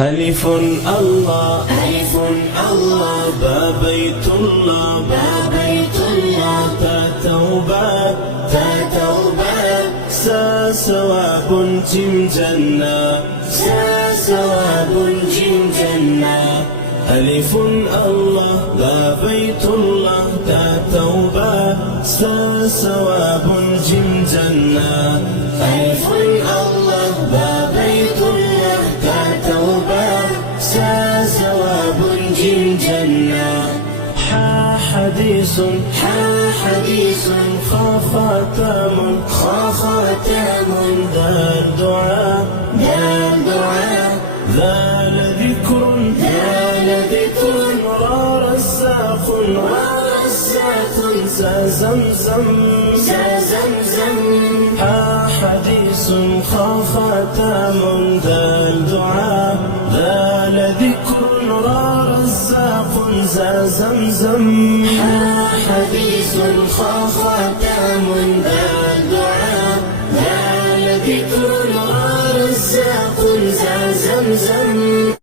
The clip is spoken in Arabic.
ألف الله ألف الله با بيت الله با بيت الله تا توبة تا توبة سا ثواب جم جنة سا ثواب جم جنة ألف الله با بيت الله تا توبة سا ثواب جم جنة ألف الله با بيت الله تا توبة سا ثواب جم جنة حا حديث خا خاتم ذا الدعاء ذا لذكر ورزاق سا زمزم حا حديث خا خاتم ذا الدعاء ذا لذكر ورزاق سا زمزم حا حديث خا خاتم ذا الدعاء ذا لذكر ورزاق سا زمزم